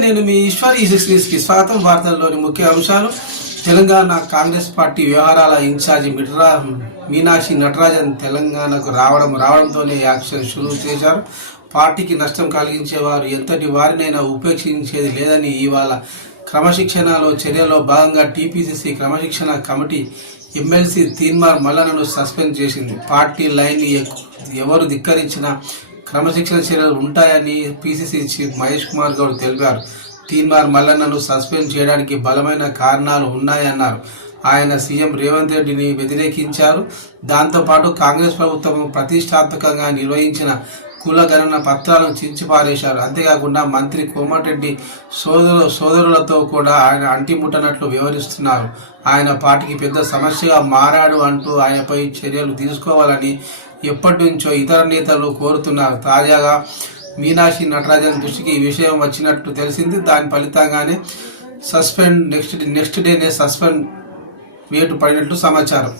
నేను మీ ఈశ్వర్ ఈ సిక్స్కి స్వాగతం. వార్తల్లోని ముఖ్య అంశాలు. తెలంగాణ కాంగ్రెస్ పార్టీ వ్యవహారాల ఇన్ఛార్జి మీనాక్షి నటరాజన్ తెలంగాణకు రావడంతోనే యాక్షన్ షురూ చేశారు. పార్టీకి నష్టం కలిగించేవారు ఎంతటి వారినైనా ఉపేక్షించేది లేదని ఇవాళ క్రమశిక్షణలో చర్యలో భాగంగా టీపీసీసీ క్రమశిక్షణ కమిటీ ఎమ్మెల్సీ తీన్మార్ మల్లన్నను సస్పెండ్ చేసింది. పార్టీ లైన్ ఎవరు ధిక్కరించినా క్రమశిక్షణ చర్యలు ఉంటాయని పీసీసీ చీఫ్ మహేష్ కుమార్ గౌడ్ తెలిపారు. తీన్మార్ మల్లన్నను సస్పెండ్ చేయడానికి బలమైన కారణాలు ఉన్నాయన్నారు. ఆయన సీఎం రేవంత్ రెడ్డిని వ్యతిరేకించారు. దాంతోపాటు కాంగ్రెస్ ప్రభుత్వం ప్రతిష్టాత్మకంగా నిర్వహించిన కులగణన పత్రాలను చించిపారేశారు. అంతేకాకుండా మంత్రి కోమటిరెడ్డి సోదరులతో కూడా ఆయన అంటిముట్టనట్లు వివరిస్తున్నారు. ఆయన పార్టీకి పెద్ద సమస్యగా మారాడు అంటూ ఆయనపై చర్యలు తీసుకోవాలని ఎప్పటి నుంచో ఇతర నేతలు కోరుతున్నారు. తాజాగా మీనాక్షి నటరాజన్ దృష్టికి ఈ విషయం వచ్చినట్లు తెలిసింది. దాని ఫలితంగానే నెక్స్ట్ డేనే సస్పెండ్ వేటు పడినట్లు సమాచారం.